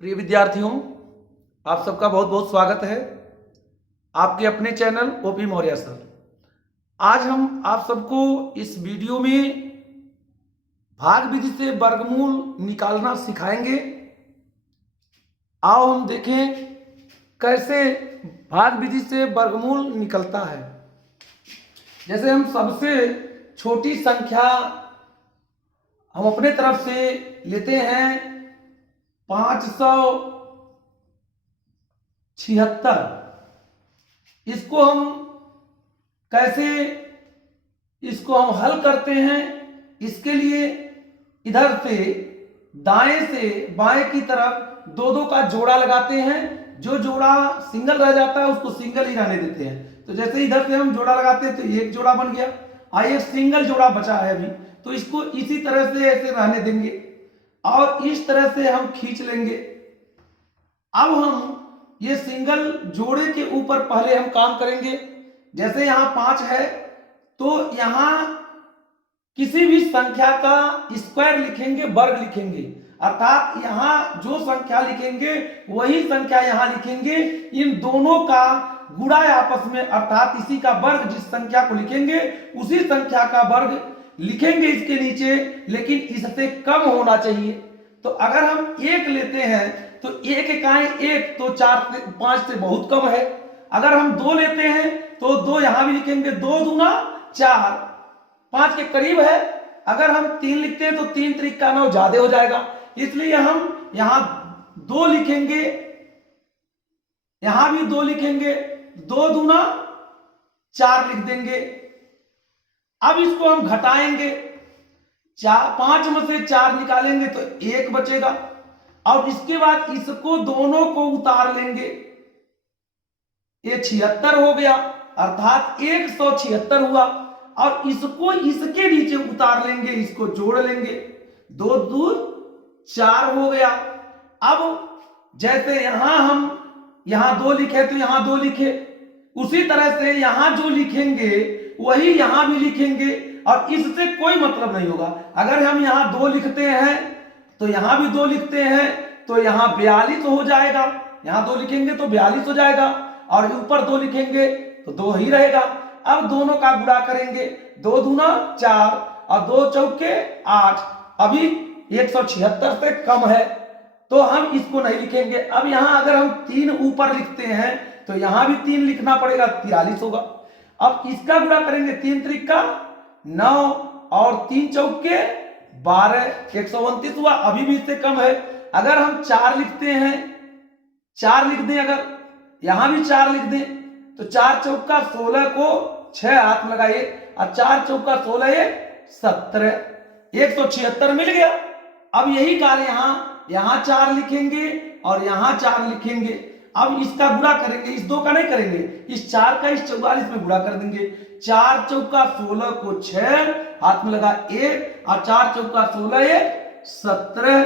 प्रिय विद्यार्थियों, आप सबका बहुत बहुत स्वागत है आपके अपने चैनल ओपी मौर्य सर। आज हम आप सबको इस वीडियो में भाग विधि से वर्गमूल निकालना सिखाएंगे। आओ हम देखें कैसे भाग विधि से वर्गमूल निकलता है। जैसे हम सबसे छोटी संख्या हम अपने तरफ से लेते हैं 576। इसको हम कैसे इसको हम हल करते हैं, इसके लिए इधर से दाएं से बाएं की तरफ दो दो का जोड़ा लगाते हैं। जो जोड़ा सिंगल रह जाता है उसको सिंगल ही रहने देते हैं। तो जैसे इधर से हम जोड़ा लगाते हैं तो एक जोड़ा बन गया, एक सिंगल जोड़ा बचा है अभी, तो इसको इसी तरह से ऐसे रहने देंगे और इस तरह से हम खींच लेंगे। अब हम ये सिंगल जोड़े के ऊपर पहले हम काम करेंगे। जैसे यहां 5 है तो यहां किसी भी संख्या का स्क्वायर लिखेंगे, वर्ग लिखेंगे, अर्थात यहां जो संख्या लिखेंगे वही संख्या यहां लिखेंगे। इन दोनों का गुणा आपस में, अर्थात इसी का वर्ग, जिस संख्या को लिखेंगे उसी संख्या का वर्ग लिखेंगे इसके नीचे, लेकिन इससे कम होना चाहिए। तो अगर हम 1 लेते हैं तो 1 इकाई 1, तो 5 से बहुत कम है। अगर हम 2 लेते हैं तो 2 यहां भी लिखेंगे, 2 दूना 4, 5 के करीब है। अगर हम 3 लिखते हैं तो 3 त्रिक का 9 ज्यादा हो जाएगा, इसलिए हम यहां 2 लिखेंगे, यहां भी 2 लिखेंगे, 2 दूना 4 लिख देंगे। अब इसको हम घटाएंगे, 5 में से 4 निकालेंगे तो 1 बचेगा और इसके बाद इसको दोनों को उतार लेंगे। ये 76 हो गया, अर्थात 176 हुआ और इसको इसके नीचे उतार लेंगे, इसको जोड़ लेंगे, 2 दूर 4 हो गया। अब जैसे हम यहां 2 लिखे तो यहां 2 लिखे, उसी तरह से यहां जो लिखेंगे वही यहां भी लिखेंगे और इससे कोई मतलब नहीं होगा। अगर हम यहां 2 लिखते हैं तो यहां भी 2 लिखते हैं तो यहां 42 हो जाएगा, यहां 2 लिखेंगे तो 42 हो जाएगा और ऊपर 2 लिखेंगे तो 2 ही रहेगा। अब दोनों का गुणा करेंगे, 2 दूना 4 और 2 चौके 8, अभी 176 से कम है तो हम इसको नहीं लिखेंगे। अब यहां अगर हम 3 ऊपर लिखते हैं तो यहां भी 3 लिखना पड़ेगा, 43 होगा। अब इसका गुणा करेंगे, 3 त्रिक का 9 और 3 चौके 12, 129 हुआ, अभी भी इससे कम है। अगर हम 4 लिखते हैं, 4 लिख दें, अगर यहां भी 4 लिख दें तो 4 चौका 16 को 6 हाथ लगाइए और 4 चौका 16 17, 176 मिल गया। अब यही कार्य यहां 4 लिखेंगे और यहां 4 लिखेंगे। अब इसका गुणा करेंगे, इस 2 का नहीं करेंगे, इस 4 का इस 44 में गुणा कर देंगे। 4 चौका 16 को 6 हाथ में लगा 1 और 4 चौका 16 17।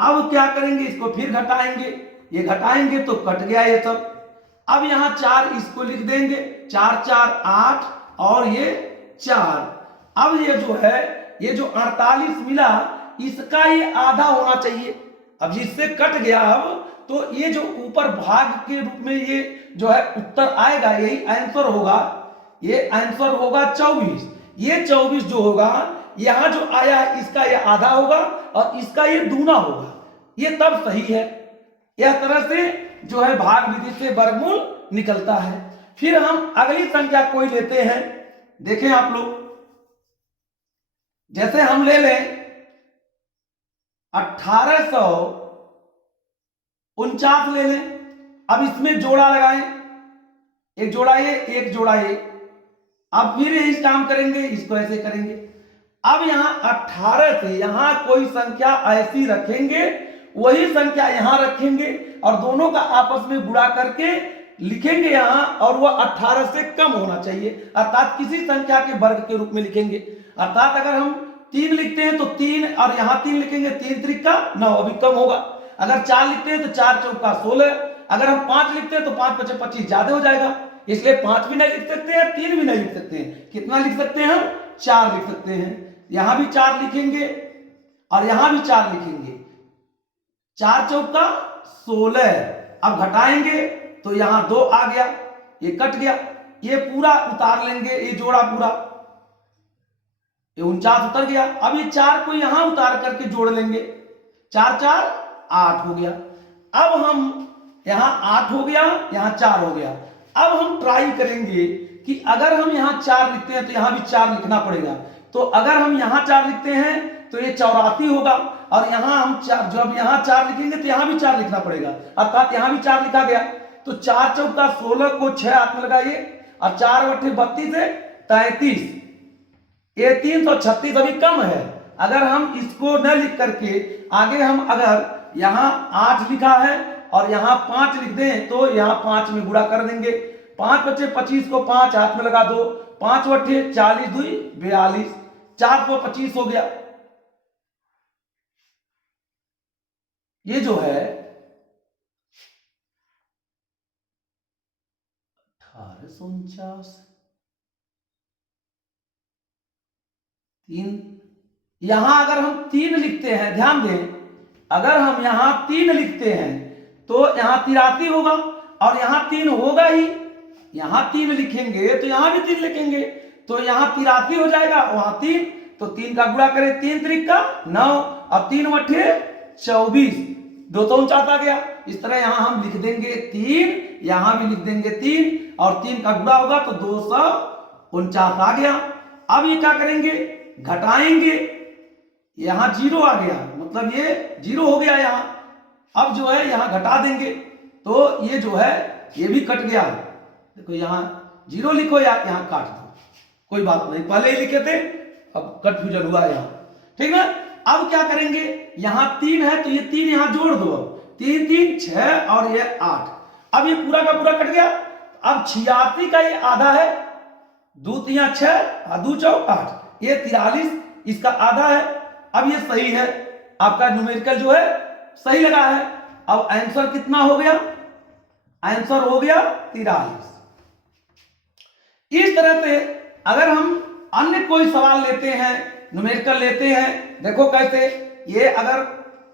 अब क्या करेंगे, इसको फिर घटाएंगे, ये घटाएंगे तो कट गया ये सब। अब यहां 4 इसको लिख देंगे, 4 4 8 और ये 4। अब ये जो है, ये जो 48 मिला इसका ये आधा होना चाहिए। अब जिससे कट गया, अब तो ये जो ऊपर भाग के रूप में ये जो है उत्तर आएगा, यही आंसर होगा। ये आंसर होगा 24। ये 24 जो होगा, यहां जो आया है इसका ये आधा होगा और इसका ये दूना होगा, ये तब सही है। यह तरह से जो है भाग विधि से वर्गमूल निकलता है। फिर हम अगली संख्या कोई लेते हैं, देखें आप लोग। जैसे हम ले लें 1849 ले लें। अब इसमें जोड़ा लगाएं, एक जोड़ा ये, एक जोड़ा ये। अब फिर यही काम करेंगे, इसको ऐसे करेंगे। अब यहां 18 से यहां कोई संख्या ऐसी रखेंगे, वही संख्या यहां रखेंगे और दोनों का आपस में गुणा करके लिखेंगे यहां, और वह 18 से कम होना चाहिए, अर्थात किसी संख्या के वर्ग के रूप में लिखेंगे। अर्थात अगर हम 3 लिखते हैं तो 3 और यहां 3 लिखेंगे, 3 त्रिक का 9, अभी कम होगा। अगर 4 लिखते हैं तो 4 चौका 16, अगर हम 5 लिखते हैं तो 5 5 25 ज्यादा हो जाएगा, इसलिए 5 भी नहीं लिख सकते हैं, 3 भी नहीं लिख सकते हैं। कितना लिख सकते हैं हम? 4 लिख सकते हैं। यहां भी 4 लिखेंगे और यहां भी 4 लिखेंगे, 4 चौका 16। अब घटाएंगे तो यहाँ 2 आ गया, ये कट गया, ये पूरा उतार लेंगे, ये जोड़ा पूरा, ये 49 उतर गया। अब ये 4 को यहां उतार करके जोड़ लेंगे, 4 4 8 हो गया। अब हम यहां 8 हो गया, यहां 4 हो गया। अब हम ट्राई करेंगे कि अगर हम यहां 4 लिखते हैं तो यहां भी 4 लिखना पड़ेगा। तो अगर हम यहां 4 लिखते हैं तो ये 84 होगा, और यहां हम जब यहां 4 लिखेंगे तो यहां भी 4 लिखना पड़ेगा, अर्थात यहां भी 4 लिखा गया। तो 4 चौका 16 को 6 हाथ में लगाइए, और 4 बट्टे 32 है 33, ये 336 अभी कम है। अगर हम इसको न लिख करके आगे हम अगर यहां 8 लिखा है और यहां 5 लिख दें तो यहां 5 में गुणा कर देंगे। 5 बच्चे 25 को 5 हाथ में लगा दो, 5 बट्टे 40 2 42, 425 हो गया। ये जो है 1849 3, यहां अगर हम 3 लिखते हैं, ध्यान दें, अगर हम यहां 3 लिखते हैं तो यहां 83 होगा, और यहां 3 होगा ही, यहां 3 लिखेंगे तो यहां भी 3 लिखेंगे, तो यहां 83 हो जाएगा, वहां 3, तो 3 का गुणा करें, 3 त्रिक का 9, और 3 बट्टे 24, 249 आ गया। इस तरह यहां हम लिख देंगे 3, यहां भी लिख देंगे 3, और 3 का गुणा होगा तो 249 आ गया। अब ये क्या करेंगे, घटाएंगे, यहां 0 आ गया, मतलब ये 0 हो गया यहां। अब जो है यहां घटा देंगे तो ये जो है ये भी कट गया। देखो यहां 0 लिखो या यहां काट दो, कोई बात नहीं, पहले ही लिखे थे, अब कंफ्यूजन हुआ यहां, ठीक है। अब क्या करेंगे, यहां 3 है तो ये 3 यहां जोड़ दो, 3 3 6 और ये 8, अब ये पूरा का पूरा कट गया। अब 86 का ये आधा है, 2 3 6 2 4 8, ये 43 इसका आधा है। अब ये सही है, आपका न्यूमेरिकल जो है सही लगा है। अब आंसर कितना हो गया, आंसर हो गया 43। इस तरह से अगर हम अन्य कोई सवाल लेते हैं, न्यूमेरिकल लेते हैं, देखो कैसे, ये अगर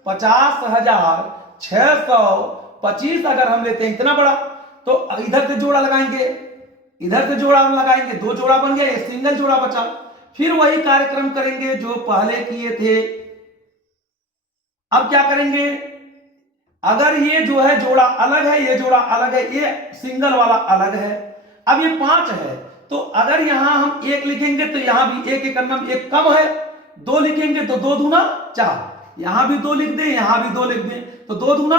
50,625 अगर हम लेते हैं इतना बड़ा, तो इधर से जोड़ा लगाएंगे, इधर से जोड़ा लगाएंगे, 2 जोड़ा बन गया, ये सिंगल जोड़ा बचा। फिर वही कार्यक्रम करेंगे जो पहले किए थे। अब क्या करेंगे, अगर ये जो है जोड़ा अलग है, ये जोड़ा अलग है, ये सिंगल वाला अलग है। अब ये 5 है, तो अगर यहां हम 1 लिखेंगे तो यहां भी 1 नंबर 1 कम है, 2 लिखेंगे तो 2 दूना 4, यहां भी 2 लिख दें, यहां भी 2 लिख दें, तो 2 दूना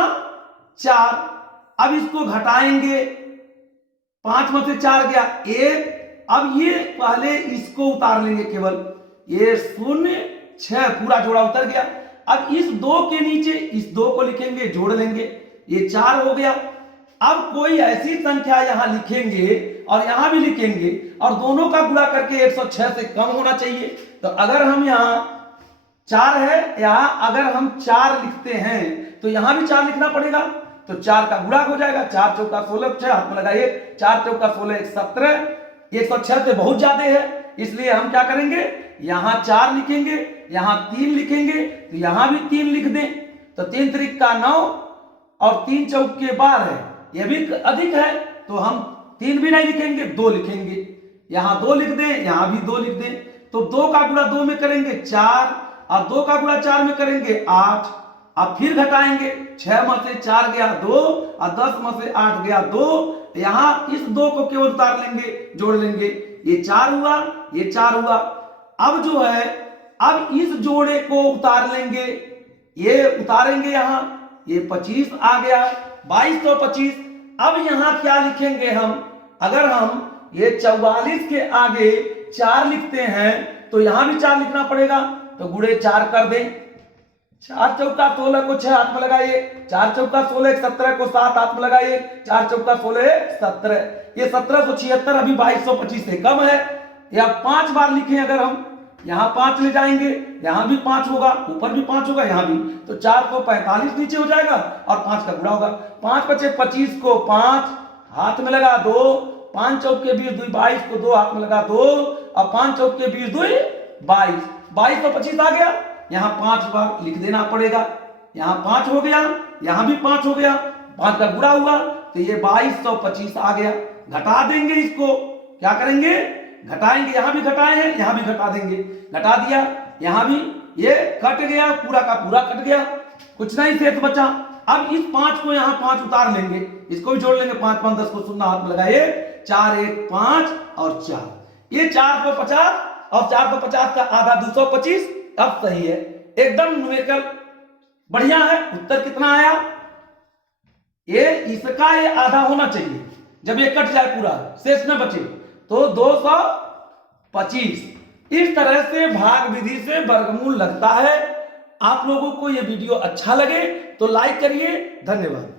4। अब इसको घटाएंगे, 5 में से 4 गया 1, अब ये पहले इसको उतार लेंगे, केवल ये 0 6 पूरा जोड़ा उतर गया। अब इस 2 के नीचे इस 2 को लिखेंगे, जोड़ लेंगे, ये 4 हो गया। अब कोई ऐसी संख्या यहां लिखेंगे और यहां भी लिखेंगे, और दोनों का गुणा करके 106 से कम होना चाहिए। तो अगर हम यहां 4 है, यहां अगर हम 4 लिखते हैं तो यहां भी 4 लिखना पड़ेगा, तो 4 का गुणा हो जाएगा, 4 चौका 16, 6 हाथ में लगाइए, 4 चौका 16 1 17, 106 से बहुत ज्यादा है, इसलिए हम क्या करेंगे, यहां 4 लिखेंगे, यहां 3 लिखेंगे, तो यहां भी 3 लिख दें, तो 3 त्रिक का 9 और 3 चौके 12 है, यह भी अधिक है, तो हम 3 भी नहीं लिखेंगे, 2 लिखेंगे, यहां 2 लिख दें, यहां भी 2 लिख दें, तो 2 का गुणा 2 में करेंगे 4, और 2 का गुणा 4 में करेंगे 8। अब फिर घटाएंगे, 6 में से 4 गया 2, और 10 में से 8 गया 2, यहां इस 2 को केवल उतार लेंगे, जोड़ लेंगे, ये 4 हुआ, ये 4 हुआ। अब जो है, अब इस जोड़े को उतार लेंगे, ये उतारेंगे, यहां ये 25 आ गया, 2225। अब यहां क्या लिखेंगे हम, अगर हम ये 44 के आगे 4 लिखते हैं तो यहां भी 4 लिखना पड़ेगा, तो गुणे 4 कर दें, 4 चौका 16 को 6 हाथ में लगाइए, 4 चौका 16 17 को 7 हाथ में लगाइए, 4 चौका 16 17, ये 1776 अभी 2225 से कम है। या 5 बार लिखें, अगर हम यहां 5 ले जाएंगे, यहां भी 5 होगा, ऊपर भी 5 होगा, यहां भी, तो 4 को 45 नीचे हो जाएगा, और 5 का गुणा होगा, 5 बचे 25 को 5 हाथ में लगा 2, 5 चौक के 20 2 22 को 2 हाथ में लगा 2, और 5 चौक के 20 2 22, 2225 आ गया, यहां 5 बार लिख देना पड़ेगा। यहां 5 हो गया, यहां भी 5 हो गया, 5 का गुणा हुआ तो ये 2225 आ गया। घटा देंगे इसको, क्या करेंगे, घटाएंगे, यहां भी घटाए हैं, यहां भी घटा देंगे, घटा दिया, यहां भी ये कट गया, पूरा का पूरा कट गया, कुछ नहीं शेष बचा। अब इस 5 को यहां 5 उतार लेंगे, इसको भी जोड़ लेंगे, 5 5 10 को शून्य हाथ में लगाए, 4 1 5 और 4, ये 450 और 450 का आधा 225। अब सही है, एकदम न्यूमेरिकल बढ़िया है। उत्तर कितना आया, ये इसका ये आधा होना चाहिए, जब ये कट जाए पूरा शेष न बचे तो 225। इस तरह से भाग विधि से वर्गमूल लगता है। आप लोगों को ये वीडियो अच्छा लगे तो लाइक करिए। धन्यवाद।